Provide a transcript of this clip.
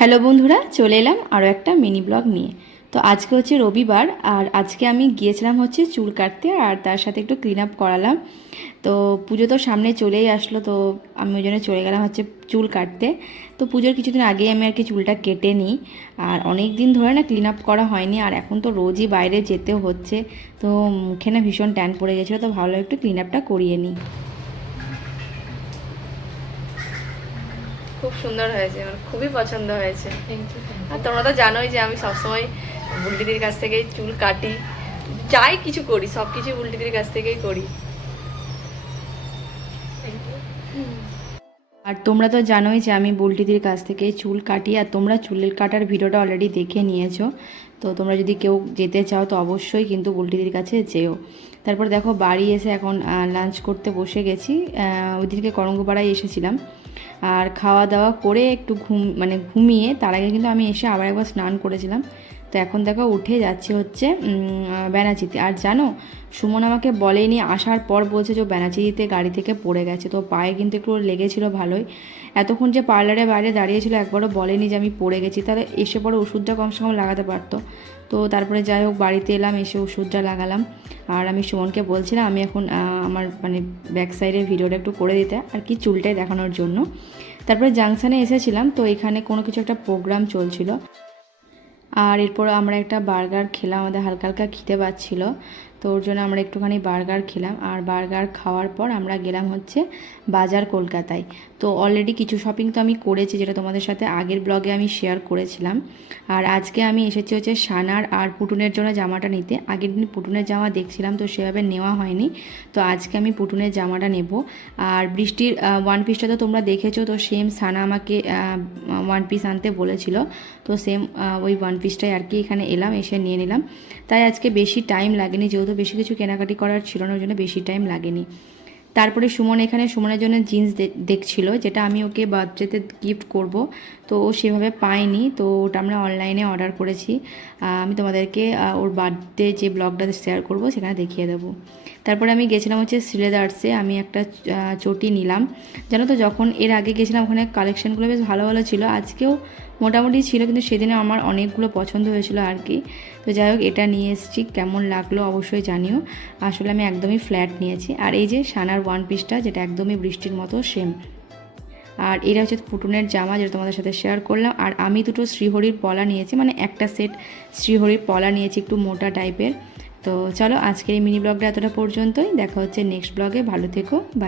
Hello বন্ধুরা, চলে এলাম আরও একটা মিনি ব্লগ নিয়ে। তো আজকে হচ্ছে রবিবার, আর আজকে আমি গিয়েছিলাম হচ্ছে চুল কাটতে, আর তার সাথে একটু ক্লিন আপ করালাম। তো পুজো তো সামনে চলেই আসলো, তো আমি ওই জন্য চলে গেলাম হচ্ছে চুল কাটতে। তো পুজোর কিছুদিন আগেই আমি আর কি চুলটা কেটে নিই, আর অনেক দিন ধরে না ক্লিন আপ করা হয়নি, আর এখন তো রোজই বাইরে যেতে হচ্ছে। তো মুখে না ভীষণ ট্যান পড়ে গেছিলো, তো ভালো একটু ক্লিন আপটা করিয়ে নিই। খুব সুন্দর হয়েছে, মানে খুবই পছন্দ হয়েছে। আর তোমরা তো জানোই যে আমি সবসময় বুলটিদির কাছ থেকেই চুল কাটি, যাই কিছু করি সব কিছু বুলটিদির কাছ থেকেই করি। আর তোমরা তো জানোই যে আমি বুলটিদির কাছ থেকে চুল কাটি, আর তোমরা চুলের কাটার ভিডিওটা অলরেডি দেখে নিয়েছো। তো তোমরা যদি কেউ যেতে চাও তো অবশ্যই কিন্তু বুলটিদির কাছে যেও। তারপর দেখো বাড়ি এসে এখন লাঞ্চ করতে বসে গেছি। ওই দিনকে করঙ্গপাড়ায় এসেছিলাম, আর খাওয়া দাওয়া করে একটু ঘুমিয়ে তার আগে কিন্তু আমি এসে আবার একবার স্নান করেছিলাম। তো এখন দেখো উঠে যাচ্ছি হচ্ছে ব্যানাচিতে। আর জানো, সুমন আমাকে বলেনি, আসার পর বলছে যে ব্যানাচিতে গাড়ি থেকে পড়ে গেছে, তো পায়ে কিন্তু একটু লেগেছিল ভালোই। এতক্ষণ যে পার্লারে বাইরে দাঁড়িয়েছিল একবারও বলেনি যে আমি পড়ে গেছি, তাহলে এসে পরে ওষুধটা কমসে কম লাগাতে পারতো। তো তারপরে যাই হোক বাড়িতে এলাম, এসে ওষুধটা লাগালাম। আর আমি সুমনকে বলছিলাম আমি এখন আমার ব্যাক সাইডের ভিডিওটা একটু করে দিতে, আর কি চুলটাই দেখানোর জন্য। তারপরে জাংশনে এসেছিলাম, তো এখানে কোনো কিছু একটা প্রোগ্রাম চলছিল। আর এরপর আমরা একটা বার্গার খেলাম, আমাদের হালকা হালকা খিদে পাচ্ছিল, তো ওর জন্য আমরা একটুখানি বার্গার খেলাম। আর বার্গার খাওয়ার পর আমরা গেলাম হচ্ছে বাজার কলকাতায়। তো অলরেডি কিছু শপিং তো আমি করেছি, যেটা তোমাদের সাথে আগের ব্লগে আমি শেয়ার করেছিলাম। আর আজকে আমি এসেছি হচ্ছে সানার আর পুটুনের জন্য জামাটা নিতে। আগের দিন পুটুনের জামা দেখছিলাম, তো সেভাবে নেওয়া হয়নি, তো আজকে আমি পুটুনের জামাটা নেব। আর বৃষ্টির ওয়ান পিসটা তো তোমরা দেখেছো, তো সেম সানা আমাকে ওয়ান পিস আনতে বলেছিল, তো সেম ওই ওয়ান পিসটাই আর কি এখানে এলাম, এসে নিয়ে নিলাম। তাই আজকে বেশি টাইম লাগেনি, যেহেতু বেশি কিছু কেনাকাটি করার ছিল না, ওই জন্য বেশি টাইম লাগেনি। তারপরে সুমন এখানে সুমনের জন্য জিন্স দেখছিল, যেটা আমি ওকে বার্থডেতে গিফট করব, তো ও সেভাবে পায়নি, তো ওটা আমরা অনলাইনে অর্ডার করেছি। আমি তোমাদেরকে ওর বার্থডে যে ব্লগটা শেয়ার করব সেখানে দেখিয়ে দেবো। তারপরে আমি গেছিলাম হচ্ছে শ্রীলেদার্সে, আমি একটা চটি নিলাম। জানো তো, যখন এর আগে গেছিলাম ওখানে কালেকশানগুলো বেশ ভালো ভালো ছিল, আজকেও মোটামুটি ছিল, কিন্তু সেদিনে আমার অনেকগুলো পছন্দ হয়েছিল আর কি। তো যাই হোক এটা নিয়ে এসেছি, কেমন লাগলো অবশ্যই জানিও। আসলে আমি একদমই ফ্ল্যাট নিয়েছি। আর এই যে সানার ওয়ান পিসটা, যেটা একদমই বৃষ্টির মতো সেম। আর এটা হচ্ছে পুটুনের জামা, যেটা তোমাদের সাথে শেয়ার করলাম। আর আমি দুটো শ্রীহরির পলা নিয়েছি, মানে একটা সেট শ্রীহরির পলা নিয়েছি একটু মোটা টাইপের। তো চলো আজকের এই মিনি ব্লগটা এতটা পর্যন্তই, দেখা হচ্ছে নেক্সট ব্লগে। ভালো থেকো, বাই।